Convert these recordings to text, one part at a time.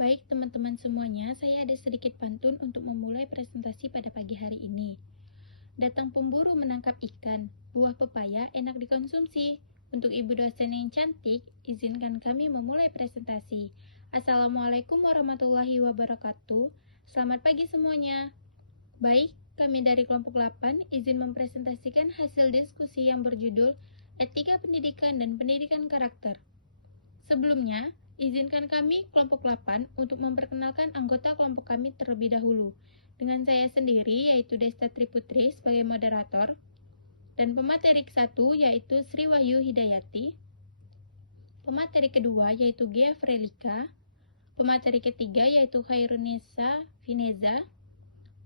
Baik teman-teman semuanya, saya ada sedikit pantun untuk memulai presentasi pada pagi hari ini. Datang pemburu menangkap ikan, buah pepaya enak dikonsumsi. Untuk ibu dosen yang cantik, izinkan kami memulai presentasi. Assalamualaikum warahmatullahi wabarakatuh. Selamat pagi semuanya. Baik, kami dari kelompok 8 izin mempresentasikan hasil diskusi yang berjudul Etika Pendidikan dan Pendidikan Karakter. Sebelumnya, izinkan kami kelompok 8 untuk memperkenalkan anggota kelompok kami terlebih dahulu. Dengan saya sendiri yaitu Desta Triputri sebagai moderator dan pemateri ke-1 yaitu Sri Wahyu Hidayati, pemateri kedua yaitu Gia Frelika, pemateri ketiga yaitu Khairunisa Fineza,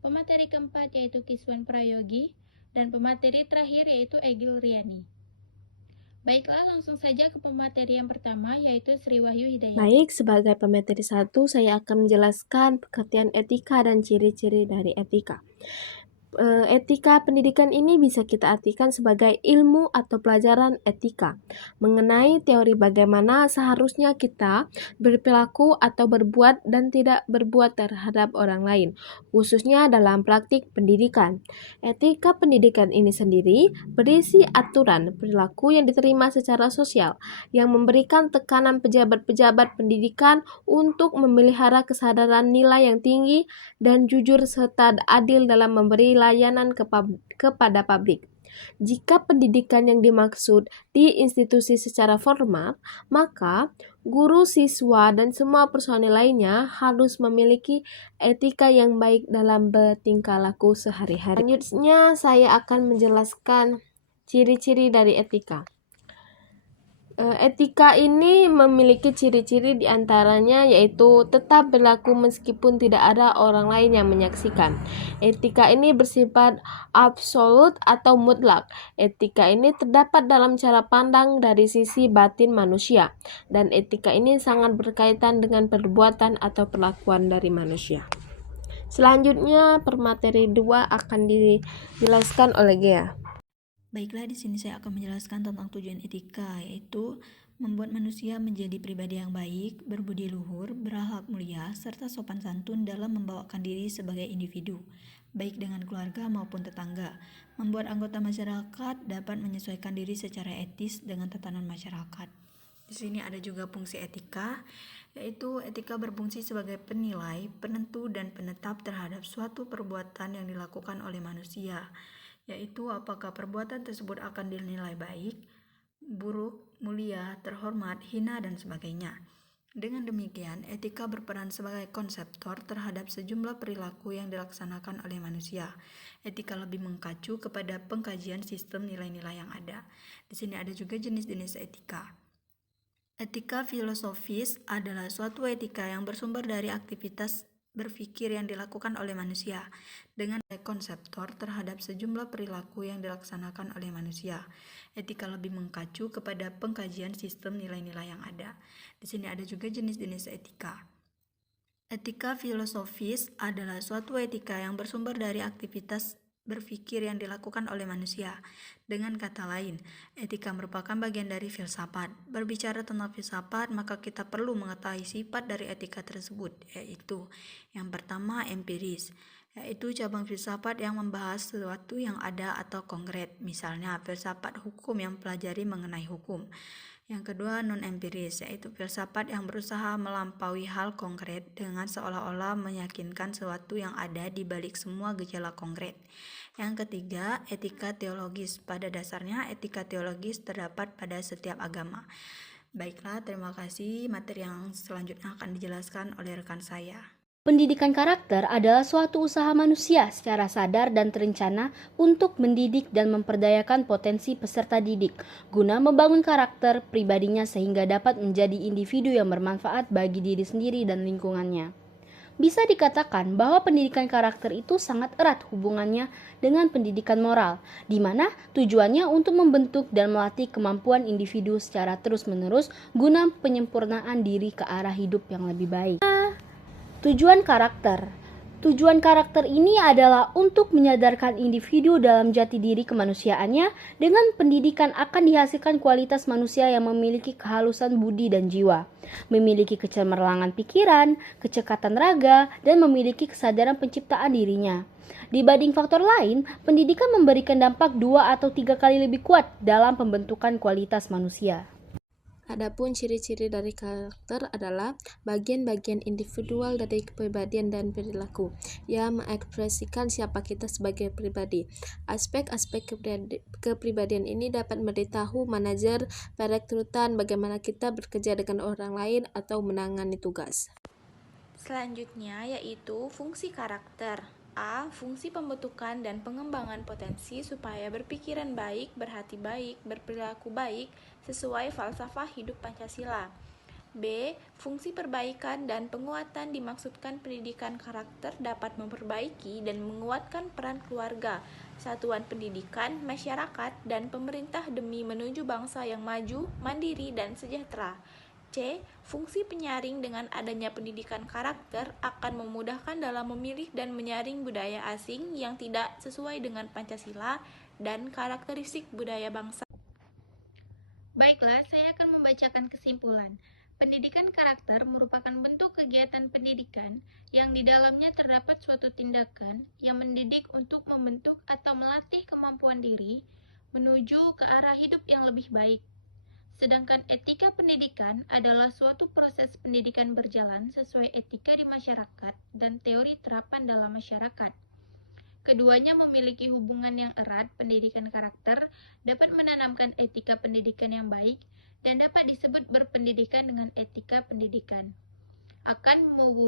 pemateri keempat yaitu Kiswan Prayogi, dan pemateri terakhir yaitu Egil Riani. Baiklah, langsung saja ke pemateri yang pertama, yaitu Sri Wahyu Hidayati. Baik, sebagai pemateri 1, saya akan menjelaskan pengertian etika dan ciri-ciri dari etika. Etika pendidikan ini bisa kita artikan sebagai ilmu atau pelajaran etika mengenai teori bagaimana seharusnya kita berperilaku atau berbuat dan tidak berbuat terhadap orang lain, khususnya dalam praktik pendidikan. Etika pendidikan ini sendiri berisi aturan perilaku yang diterima secara sosial yang memberikan tekanan pejabat-pejabat pendidikan untuk memelihara kesadaran nilai yang tinggi dan jujur serta adil dalam memberi layanan kepada publik. Jika pendidikan yang dimaksud di institusi secara formal, maka guru, siswa, dan semua personil lainnya harus memiliki etika yang baik dalam bertingkah laku sehari-hari. Selanjutnya, saya akan menjelaskan ciri-ciri dari etika. Etika ini memiliki ciri-ciri diantaranya yaitu tetap berlaku meskipun tidak ada orang lain yang menyaksikan. Etika ini bersifat absolut atau mutlak. Etika ini terdapat dalam cara pandang dari sisi batin manusia, dan etika ini sangat berkaitan dengan perbuatan atau perlakuan dari manusia. Selanjutnya, permateri 2 akan dijelaskan oleh Gea. Baiklah, di sini saya akan menjelaskan tentang tujuan etika, yaitu membuat manusia menjadi pribadi yang baik, berbudi luhur, berakhlak mulia, serta sopan santun dalam membawakan diri sebagai individu, baik dengan keluarga maupun tetangga. Membuat anggota masyarakat dapat menyesuaikan diri secara etis dengan tatanan masyarakat. Di sini ada juga fungsi etika, yaitu etika berfungsi sebagai penilai, penentu, dan penetap terhadap suatu perbuatan yang dilakukan oleh manusia, yaitu apakah perbuatan tersebut akan dinilai baik, buruk, mulia, terhormat, hina, dan sebagainya. Dengan demikian, etika berperan sebagai konseptor terhadap sejumlah perilaku yang dilaksanakan oleh manusia. Etika lebih mengacu kepada pengkajian sistem nilai-nilai yang ada. Di sini ada juga jenis-jenis etika. Etika filosofis adalah suatu etika yang bersumber dari aktivitas berpikir yang dilakukan oleh manusia dengan konseptor terhadap sejumlah perilaku yang dilaksanakan oleh manusia. Etika lebih mengacu kepada pengkajian sistem nilai-nilai yang ada. Di sini ada juga jenis-jenis etika. Etika filosofis adalah suatu etika yang bersumber dari aktivitas berpikir yang dilakukan oleh manusia. Dengan kata lain, etika merupakan bagian dari filsafat. Berbicara tentang filsafat, maka kita perlu mengetahui sifat dari etika tersebut, yaitu yang pertama empiris, yaitu cabang filsafat yang membahas sesuatu yang ada atau konkret, misalnya filsafat hukum yang mempelajari mengenai hukum. Yang kedua, non-empiris, yaitu filsafat yang berusaha melampaui hal konkret dengan seolah-olah meyakinkan sesuatu yang ada di balik semua gejala konkret. Yang ketiga, etika teologis. Pada dasarnya, etika teologis terdapat pada setiap agama. Baiklah, terima kasih. Materi yang selanjutnya akan dijelaskan oleh rekan saya. Pendidikan karakter adalah suatu usaha manusia secara sadar dan terencana untuk mendidik dan memperdayakan potensi peserta didik, guna membangun karakter pribadinya sehingga dapat menjadi individu yang bermanfaat bagi diri sendiri dan lingkungannya. Bisa dikatakan bahwa pendidikan karakter itu sangat erat hubungannya dengan pendidikan moral, di mana tujuannya untuk membentuk dan melatih kemampuan individu secara terus-menerus guna penyempurnaan diri ke arah hidup yang lebih baik. Tujuan karakter. Tujuan karakter ini adalah untuk menyadarkan individu dalam jati diri kemanusiaannya. Dengan pendidikan akan dihasilkan kualitas manusia yang memiliki kehalusan budi dan jiwa, memiliki kecemerlangan pikiran, kecekatan raga, dan memiliki kesadaran penciptaan dirinya. Dibanding faktor lain, pendidikan memberikan dampak 2 atau 3 kali lebih kuat dalam pembentukan kualitas manusia. Adapun ciri-ciri dari karakter adalah bagian-bagian individual dari kepribadian dan perilaku yang mengekspresikan siapa kita sebagai pribadi. Aspek-aspek kepribadian ini dapat memberitahu manajer perekrutan bagaimana kita bekerja dengan orang lain atau menangani tugas. Selanjutnya yaitu fungsi karakter. A. Fungsi pembentukan dan pengembangan potensi supaya berpikiran baik, berhati baik, berperilaku baik sesuai falsafah hidup Pancasila. B. Fungsi perbaikan dan penguatan dimaksudkan pendidikan karakter dapat memperbaiki dan menguatkan peran keluarga, satuan pendidikan, masyarakat, dan pemerintah demi menuju bangsa yang maju, mandiri, dan sejahtera. C. Fungsi penyaring dengan adanya pendidikan karakter akan memudahkan dalam memilih dan menyaring budaya asing yang tidak sesuai dengan Pancasila dan karakteristik budaya bangsa. Baiklah, saya akan membacakan kesimpulan. Pendidikan karakter merupakan bentuk kegiatan pendidikan yang di dalamnya terdapat suatu tindakan yang mendidik untuk membentuk atau melatih kemampuan diri menuju ke arah hidup yang lebih baik. Sedangkan etika pendidikan adalah suatu proses pendidikan berjalan sesuai etika di masyarakat dan teori terapan dalam masyarakat. Keduanya memiliki hubungan yang erat. Pendidikan karakter dapat menanamkan etika pendidikan yang baik dan dapat disebut berpendidikan dengan etika pendidikan. Akan mewujudkan